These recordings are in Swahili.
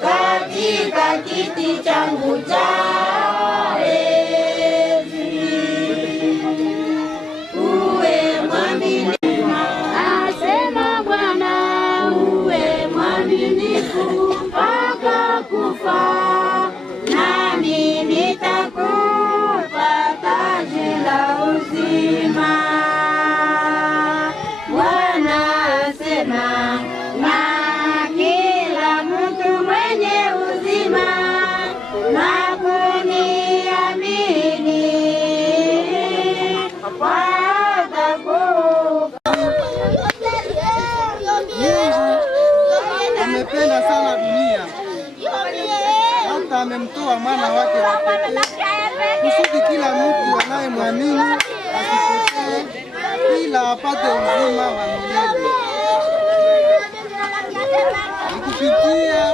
katika kiti changu cha enzi, uwe mwaminifu, asema Bwana, uwe mwaminifu mpaka kufa, nami nitakupa taji la uzima. Bwana asema na kuniamini amependa sana dunia hata amemtoa mwana wake wa pekee kusudi kila mtu anayemwamini asipotee ila apate uzima wa milele. Kupitia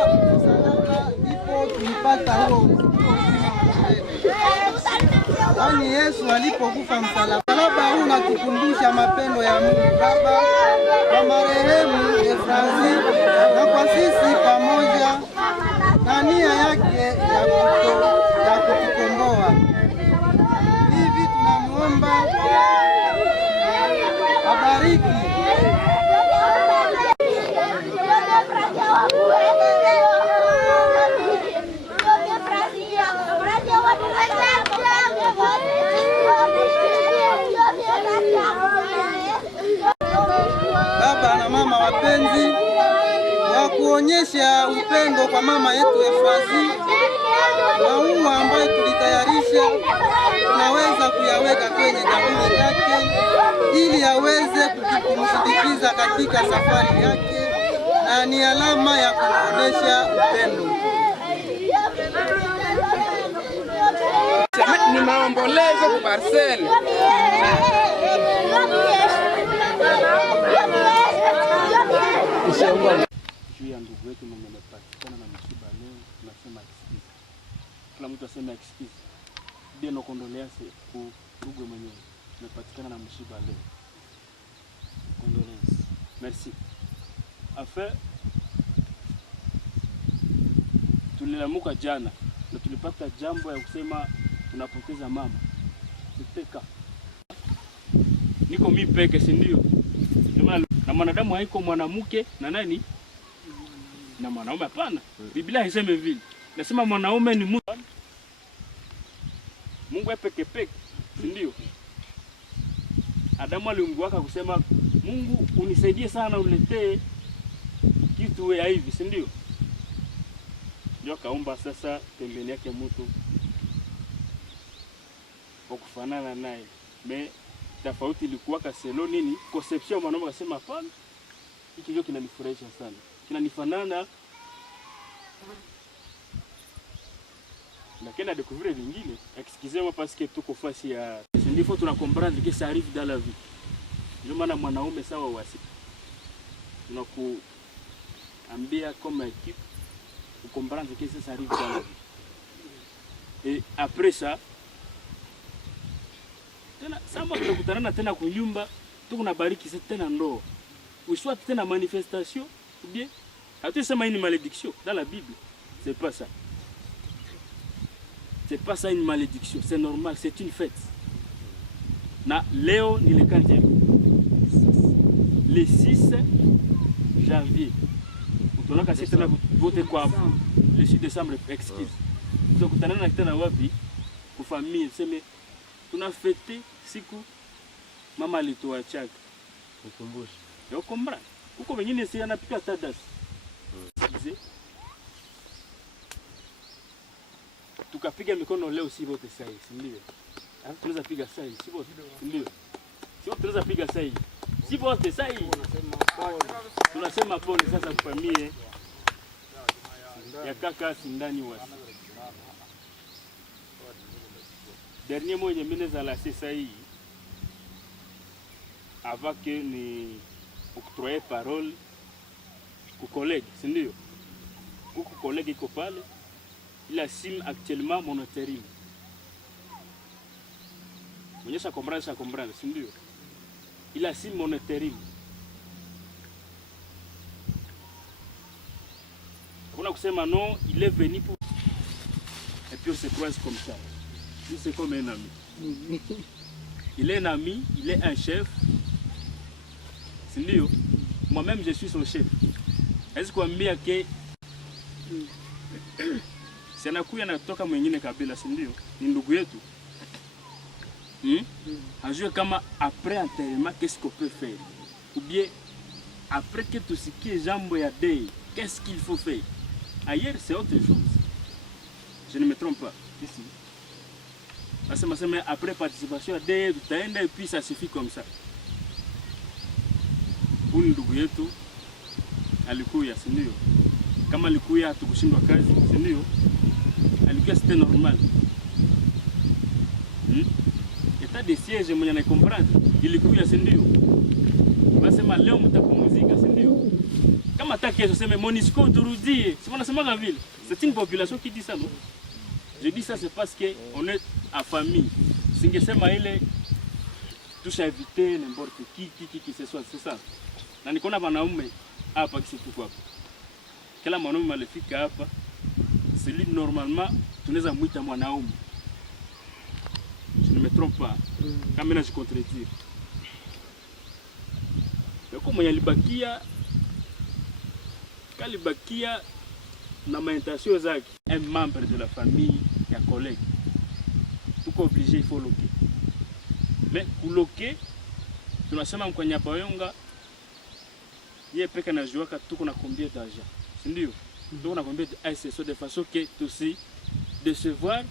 tulipata huo kwani Yesu alipokufa msalaba huu unatukumbusha mapendo ya Mungu Baba kwa marehemu Efrazi na kwa sisi pamoja na nia yake ya kutukomboa. Hivi tunamuomba abariki baba na mama wapenzi wa kuonyesha upendo kwa mama yetu Efrazi. Maua ambayo tulitayarisha tunaweza kuyaweka kwenye kaburi yake ili aweze kumsindikiza katika safari yake, na ni alama ya kuonyesha upendo. Ni maombolezo kwa Barcel. Juu ya ndugu wetu mwenye amepatikana na msiba leo, tunasema excuse. Kila mtu aseme excuse. Bien nos condoléances kwa ndugu mwenye amepatikana na msiba leo. Condoléances. Merci. Enfin, tulilamuka jana na tulipata jambo ya kusema tunapoteza mama. Siteka. Niko mimi peke, si ndio? Na mwanadamu haiko mwanamke na nani? Na mwanaume hapana. Biblia haisemi vile. Nasema mwanaume ni Mungu. Mungu yeye peke peke, si ndio? Adamu aliumbuaka kusema Mungu unisaidie sana uletee kitu ya hivi, si ndio? Ndio kaumba sasa pembeni yake mtu kwa kufanana naye. Tofauti ilikuwa kaselo nini? Conception mwanaume akasema hapana. Hiki ndio kinanifurahisha sana. Kinanifanana. Lakini à découvrir vingine, excusez-moi parce que tuko fasi ya il faut tuna comprendre que ça arrive dans la vie. Ndio maana mwanaume sawa wasi. Tunakuambia comme équipe pour comprendre que ça arrive dans la vie. Et après ça tena sama tutakutana tena kwa nyumba tuko na bariki tena ndoa. Uswat tena manifestation ou bien hatusema une malédiction dans la Bible. C'est pas ça. C'est pas ça une malédiction, c'est normal, c'est une fête. Na leo ni le 4e. le 6 janvier. Utonaka sisi tena vote kwa le 6 décembre excuse. Tutakutana na tena wapi? Kwa familia sema tunafete siku mama alituachaka. Ukumbushe. Yo kombra. Kuko wengine si anapika tadas. Tukapiga mikono leo si wote sasa hivi, ndio. Tunaweza piga sasa hivi, si wote, ndio. Sio tunaweza piga sasa hivi. Si wote sasa hivi. Tunasema pole sasa kwa familia ya kaka Sindani wasi. Dernier mot je mine za la sasa hii. Avant que ni octroyer parole aux collègues, c'est ndio. Aux collègues iko pale. Il assume actuellement mon intérim. Mwenyesha comprendre, si ndio? Il assume mon intérim. On a kusema non, il est venu pour... Et puis on se croise comme ça. Lui c'est comme un ami. Il est un ami, il est un chef. Si ndio? Moi-même je suis son chef. Est-ce qu'on me dit que si anakuya anatoka mwingine kabila, si ndio? Ni ndugu yetu. Ajue kama après enterrement qu'est-ce qu'on peut faire? Ou bien après que tusikie jambo ya dei, qu'est-ce qu'il faut faire? Ailleurs c'est autre chose. Je ne me trompe pas ici. Parce que après participation à dei tutaenda et puis ça suffit comme ça. Huyu ndugu yetu alikuya, si ndio? Kama alikuya hatukushindwa kazi, si ndio? Alikuya c'était normal. État de siège mwenye na comprendre, ilikuya, si ndio? Basema leo mtapumzika, si ndio? Kama kesho sema Monisco turudie, si wanasema vile. C'est une population qui dit ça, non? Je dis ça c'est parce que on est en famille. Singesema ile tusha éviter n'importe qui ce soit, c'est ça. Na niko na wanaume hapa kisitu kwa hapa. Kila mwanaume alifika hapa, c'est normalement tunaweza muita mwanaume. Je ne me trompe pas. Kama je contredire. Yako mwenye alibakia kalibakia na maintenance zake, un membre de la famille ya collègue. Tuko obligé il faut loquer. Mais kuloquer tunasema mkwanya bayonga yeye peka na juaka tuko na combien d'argent. Si ndio? Tuko na combien d'ASSO de façon que aussi décevoir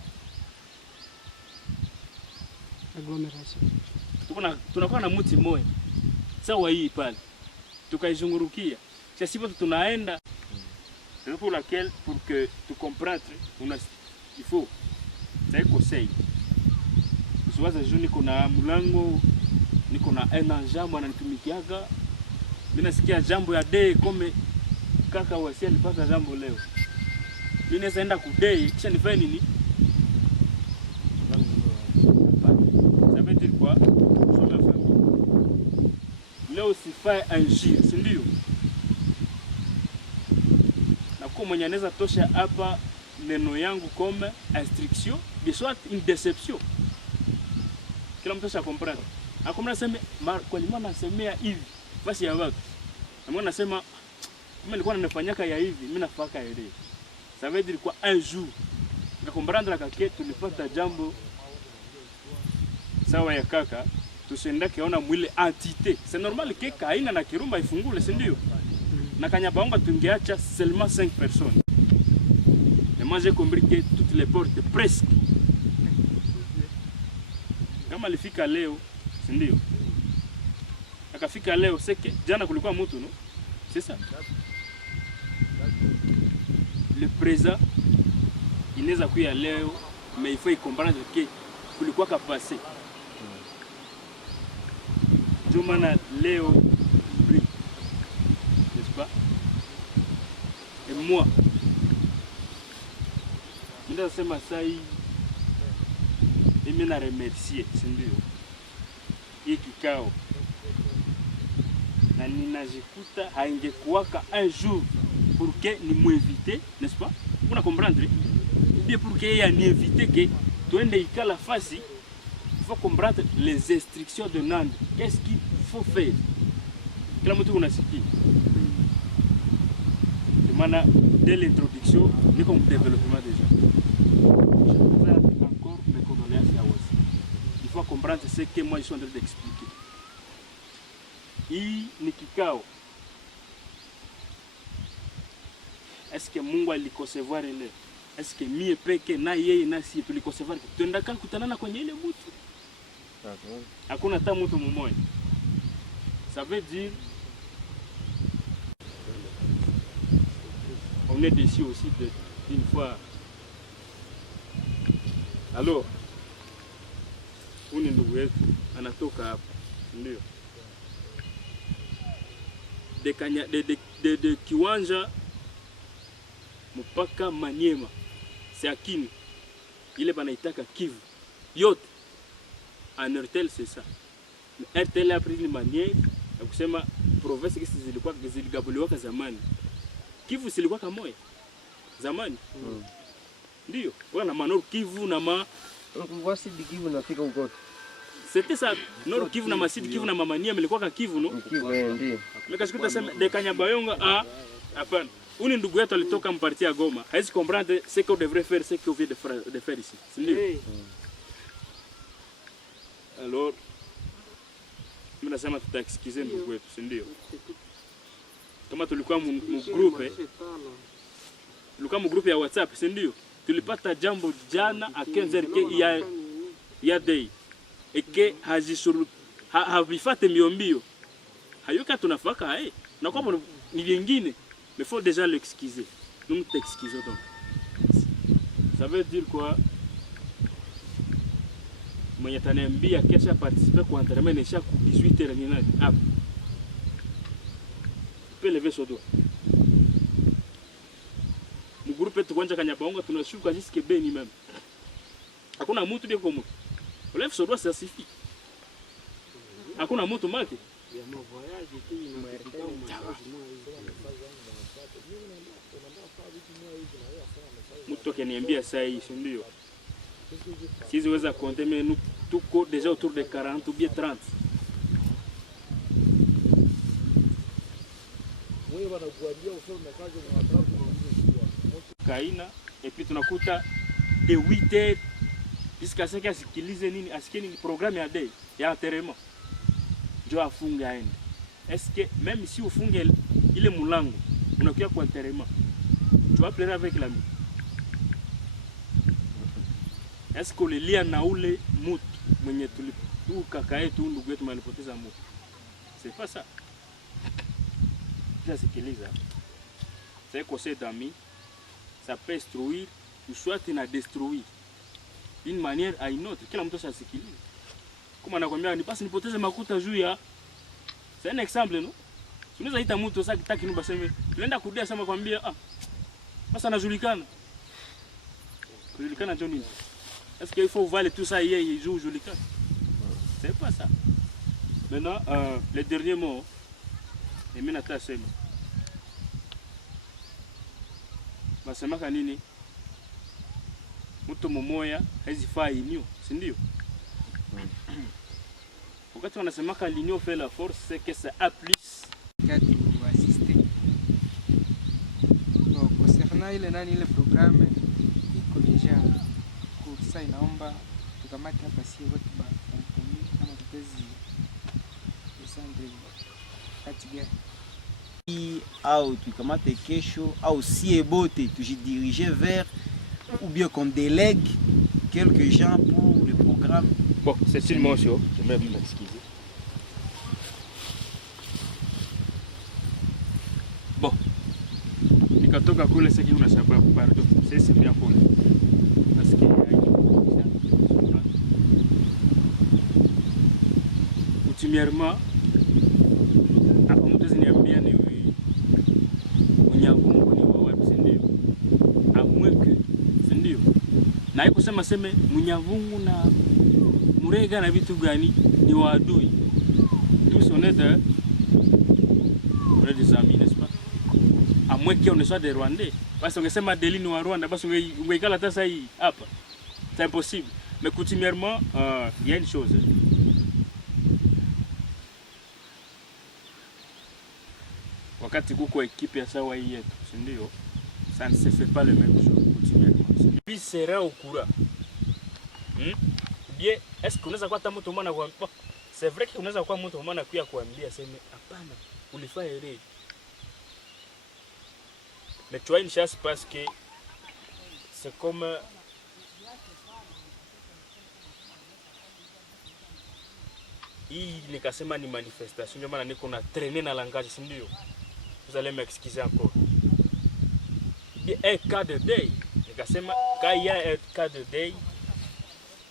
agglomération. Tunakuwa na mti moja. Sawa hii pale. Tukaizungurukia. Sasa sisi tunaenda. C'est pour laquelle pour que tu comprendre il faut c'est conseil. Usiwaza juu niko na mlango niko na enanja mwana nitumikiaga. Mimi nasikia jambo ya day kome kaka wasi alipata jambo leo. Mimi naweza enda kudai kisha nifanye nini? Ça veut dire quoi? Sur la famille. Leo sifai agir, si ndio? Na kwa mwenye anaweza tosha hapa neno yangu comme instruction, de soit une déception. Kila mtu comprendre. Akomna sema kwa limana nasemea hivi basi ya watu. Na mimi nasema kama nilikuwa ninafanyaka ya hivi, mimi nafaka ile. Ça veut dire quoi un jour. Na comprendre kaka tulipata jambo sawa ya kaka, tusienda kiona mwile entité. C'est normal que kaina na kirumba ifungule, si ndio? Na Kanyabayonga tungeacha seulement 5 personnes. Et moi j'ai compris que toutes les portes presque. Kama alifika leo, si ndio? Akafika leo seke jana kulikuwa mtu, no? C'est ça. Le présent inaweza kuya leo, mais il faut comprendre que kulikuwa ka passé. Jumana leo n'est-ce pas? Et moi ndio sema sai mimi na remercier, si ndio? Hii kikao na ninajikuta haingekuwaka un jour pour que ni m'inviter, n'est-ce pas? Vous comprendre? Bien pour que y a ni invité que tuende ikala fasi, il faut comprendre les instructions de Nande. Qu'est-ce qu'il faut faire? Kila mtu unasikia. Maana dès l'introduction, ni comme développement déjà. Encore mes condoléances à Wasi. Il faut comprendre ce que moi je suis en train d'expliquer. Hii ni kikao. Est-ce que Mungu alikosevoir ile? Est-ce que mie peke na yeye na si tulikosevoir? Tuendaka kutanana kwenye ile mtu. Hakuna hata mtu mmoja. Ça veut dire on est déçu aussi d'une fois. Alors, huyu ndugu yetu anatoka hapa, ndio de Kiwanja mpaka Maniema, Seakini, ile banaitaka Kivu yote. En RTL c'est ça. RTL a pris une manière ya kusema province hizi zilikuwa ziligabuliwa zamani. Kivu silikuwa kamoja zamani. Ndio. Wana Nord Kivu na Kwa Sud Kivu nafika huko. C'était ça. Nord Kivu na Sud Kivu na Maniema ilikuwa ka Kivu no? Kivu ndio. Mekasikuta sema de Kanyabayonga hapana. Uni ndugu yetu alitoka mparti ya Goma. Haisi comprendre ce qu'on devrait faire, ce qu'on vient de faire ici. Ndio. Alors mimi nasema tutaexcuse ndugu wetu, si ndio? Kama tulikuwa mu groupe ya WhatsApp, si ndio? Tulipata jambo jana a 15h ya day. Eke hazisuru havifate mbio. Hayuka tunafaka na kwa ni vingine. Mais faut déjà l'excuser. Nous t'excusons donc. Ça veut dire quoi? Mwenye taniambia kesha participer kwa entraînement ni chaque 18h ni nani? Hapa. Peut lever son doigt. Mu groupe tu kwanja Kanyabayonga tunashuka jusque Beni même. Hakuna mtu ndio kwa mtu. Lève son doigt ça suffit. Hakuna mtu maki. Mtu kaniambia saa hii ndio. Si je weza compter mais nous tuko déjà autour de 40 ou bien 30. Kaina et puis tunakuta de 8h jusqu'à 5h asikilize nini, asikie nini programme ya day ya enterrement. Jo afunge aende. Est-ce que même si ufunge ile mulango unakuja kwa enterrement, tu vas pleurer avec l'ami? Est-ce que lia na ule mutu mwenye tulipu kaka yetu ndugu yetu malipoteza mutu? C'est pas ça. Sikiliza. C'est conseil d'amis. Ça peut instruire ou soit na détruire d'une manière à une autre. Kila mtu asikilize. Kama nakwambia ni basi nipoteze makuta juu ya. C'est un exemple no? Unaweza ita mtu sasa kitaki ni baseme. Tunaenda kudia sama kwambia basi anajulikana. Kujulikana ndio nini? Est-ce qu'il faut voir tout ça hier et jour aujourd'hui? C'est pas ça. Maintenant, le dernier mot, et maintenant ta sema. Basema kanini? Mtu mmoja haizifai inyo, si ndio? Wakati wanasema ka l'union fait la force, c'est que ça a plus. Kati wa assister. Concernant ile programme iko deja sasa inaomba tukamate hapa si wote ba kompromis kama tutezi usande kati gani au tukamate kesho au si bote tujidiriger vers ou bien qu'on délègue quelques gens pour le programme. Bon, c'est une mention, je vais m'excuser. Bon, nikatoka kule sasa kuna sababu pardon, c'est bien pour parce que ultimement hapa mtu ziniambia ni Munyagungu ni wa wapi, si ndio? Amweke, si ndio? Na haiko sema seme Munyagungu na Murega na vitu gani ni waadui. Tous on est des amis, n'est-ce pas? Amweke on soit des Rwandais. Basi ungesema Deli ni wa Rwanda, basi ungeikala hata sasa hii hapa. C'est impossible. Mais coutumièrement, il y a une chose. wakati kuko ekipe ya sawa hii yetu, si ndio? Ça ne se fait pas le même jour quotidiennement. Puis sera au courant. Bien, est-ce que unaweza kuwa hata mtu mwana kwa c'est vrai que unaweza kuwa mtu mwana kuya kuambia sema hapana, ulifanya ile. Mais tu as une chance parce que c'est comme hii nikasema ni manifestation, ndio maana niko na traîner na langage, si ndio? Vous allez m'excuser encore. Bien, un cas de deuil, nikasema quand il y a un cas de deuil,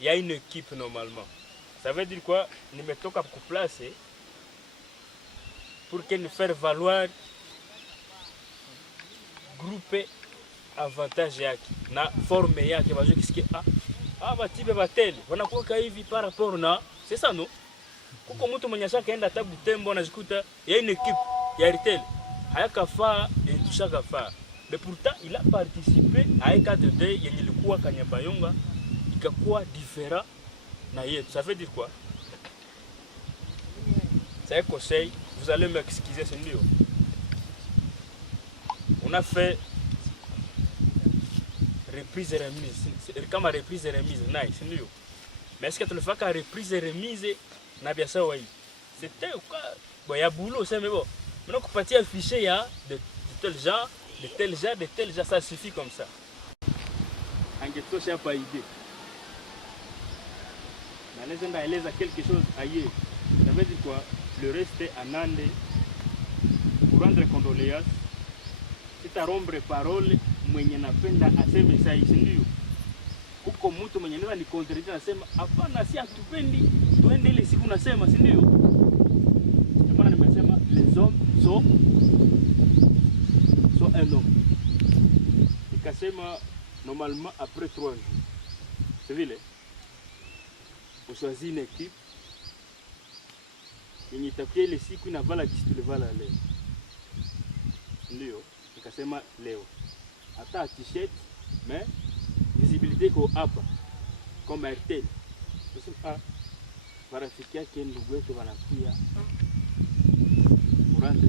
il y a une équipe normalement. Ça veut dire quoi? Nimetoka kuplacer pour que nous faire valoir groupe avantage yake na forme yake, bajue kisikia batibe bateli wanakuwa hivi par rapport na c'est ça non. Kuko mtu mwenye shakaenda tabu tembo anajikuta ya une équipe ya RTL hayakafaa tushakafaa, mais pourtant il a participé à un cas de deuil yenye ilikuwa Kanyabayonga ikakuwa différent na yetu. Ça veut dire quoi? C'est un conseil, vous allez m'excuser, c'est ndio. On a fait reprise et remise, kama reprise et remise nice ndio. Mais est-ce que tu le fais qu'à reprise et remise na biasa wa hii? C'était quoi? Bon, ya boulot, c'est mais bon. Maintenant kupatia un fichier ya de tel genre, de tel genre, de tel genre, ça suffit comme ça. Angetosha pas idée. Naleza eleza quelque chose ailleurs. Ça veut dire quoi? Le reste anande pour rendre condoléances. Sitarombre parole mwenye napenda aseme saa hii, ndio. Kuko mtu mwenye anaweza ni contradict anasema hapana, si atupendi tuende ile siku nasema, si ndio? Ndio maana nimesema les hommes sont un homme. Nikasema normalement après 3 jours. C'est vile. On choisit une équipe yenye itakuwa ile siku inavala kitu tulivala leo. Ndio, nikasema leo. Hata t-shirt, mais visibilité ko hapa comme RTL. Sasa marafiki yake ndugu wetu wanakuja murande.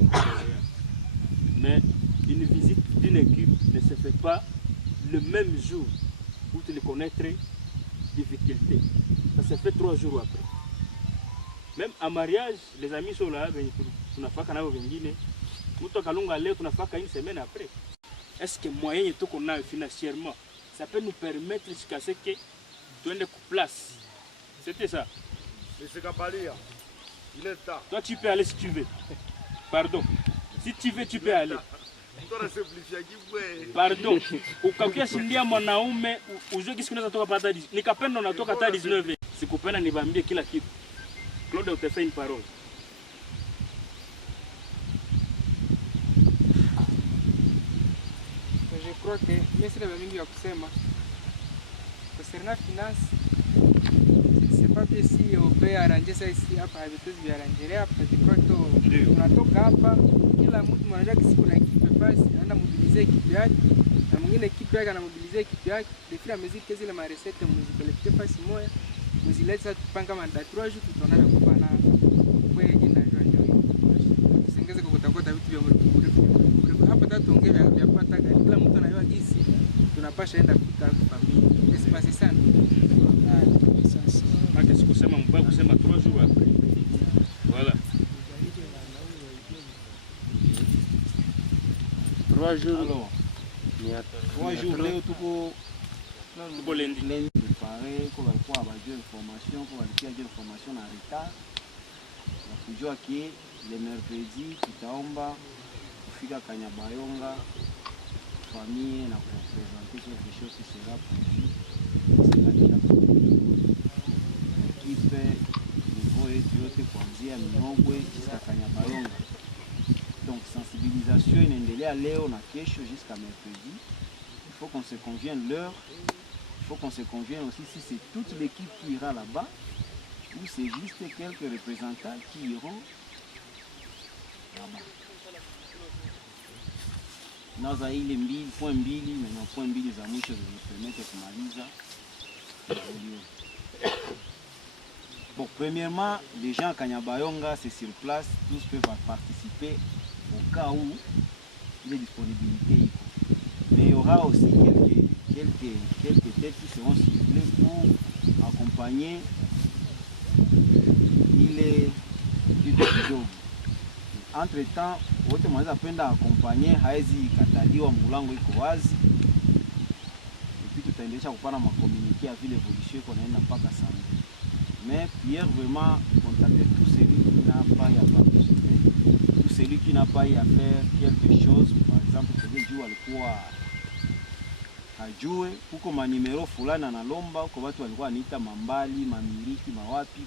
Mais une visite d'une équipe ne se fait pas le même jour où tu les connaître difficulté. Ça se fait 3 jours après. Même à mariage, les amis sont là, tunafaka nao wengine. Mtu akalunga leo tunafaka une semaine après. Est-ce que moyen yetu qu'on a financièrement, ça peut nous permettre jusqu'à ce que tuende ku place? C'était ça. Monsieur Kapalia, il est temps. Toi tu peux aller si tu veux. Pardon. Si tu veux, tu peux aller. Pardon. Ukakia sindia mwanaume ujue kisi kunaweza toka pata 10. Nikapenda unatoka hata 19. Sikupenda nibambie kila kitu. Claude utafanya une parole. Je crois que mimi sina mingi ya kusema. Concernant finance, c'est pas bien si on peut arranger ça ici hapa, habitude vya arranger hapa. Je crois que tunatoka hapa kila mtu mwanajua kisi kuna equipe basi anaenda mobiliser equipe yake na mwingine equipe yake anamobiliser equipe yake. Depuis la musique zile ma recette muzipeleke pasi moja. Muzileta tupanga manda 3 jours tutaonana kupana. Kwa hiyo najua ndio. Usingeze kukota vitu vya mrefu. Hapa tatu ongea vya pata gari. Kila mtu anajua gisi tunapasha enda kuta familia. Espasi sana. Sasa. Maki sikusema mbaya kusema 3 jours après. Voilà. 3 jours. Alors, 3 jours leo tuko lundi. Préparé kwa walikuwa wajue information, kwa walikuwa wajue information na retard. Na kujua ki le mercredi tutaomba kufika Kanyabayonga famille na kupresenter quelque chose qui sera prévu. C'est déjà équipe niveau yetu yote kuanzia Minogwe jusqu'à Kanyabayonga. Donc sensibilisation inaendelea leo na kesho jusqu'à mercredi. Il faut qu'on se convienne l'heure. Il faut qu'on se convienne aussi si c'est toute l'équipe qui ira là-bas ou c'est juste quelques représentants qui iront là-bas. Naza ile point mbili na point mbili za mwisho zilipermettre kumaliza. Bon, premièrement, les gens à Kanyabayonga, c'est sur place, tous peuvent participer au cas où il est disponibilité. Mais il y aura aussi quelques têtes qui seront ciblées pour accompagner ile kitu kidogo. Entre temps, wote mwanaweza penda accompagner, haezi kataliwa, mlango iko wazi. Puis tutaendesha kupana makomunike ya vile evolution iko naenda mpaka samedi. Mais Pierre vraiment contacter tout celui qui n'a pas à participer, tout celui qui n'a pas à faire quelque chose. Par exemple, kwenye juu alikuwa hajue huko manimero fulani analomba, kwa watu walikuwa aniita mambali, mamiriki, mawapi.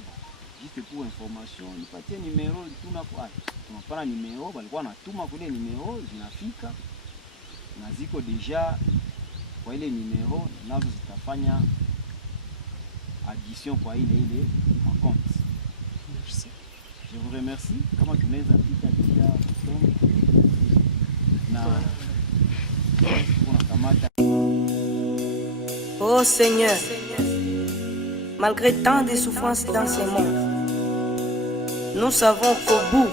Juste pour information, nipatie numero tunapana numero, walikuwa natuma kule numero zinafika na ziko deja kwa ile numero, nazo zitafanya addition kwa ile compte. Merci. Je vous remercie. Kama tunaweza pita deja na kamata. Oh Seigneur, malgré tant de souffrances dans ce monde, nous savons qu'au bout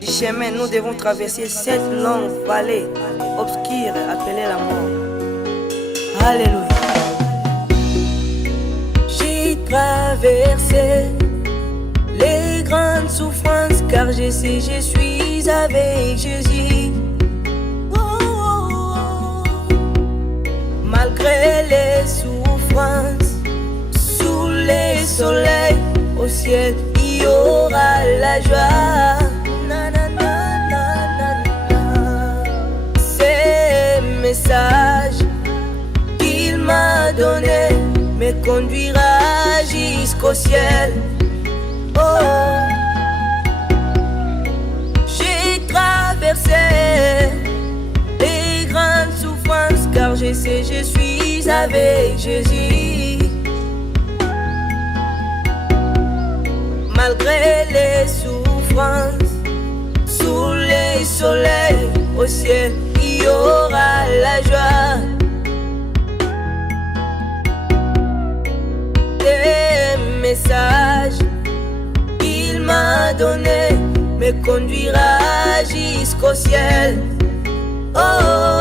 du chemin, nous devons traverser cette longue vallée obscure appelée la mort. Alléluia. J'ai traversé les grandes souffrances car je sais je suis avec Jésus. Malgré les souffrances, sous les soleils, au ciel, il y aura la joie. Na, na, na, na, na, na. Ces messages qu'il m'a donné me conduira jusqu'au ciel. Oh, j'ai traversé les grandes souffrances car je sais je suis avec Jésus. Malgré les souffrances, sous les soleils, au ciel, il y aura la joie. Les messages qu'il m'a donné me conduira jusqu'au ciel. Oh,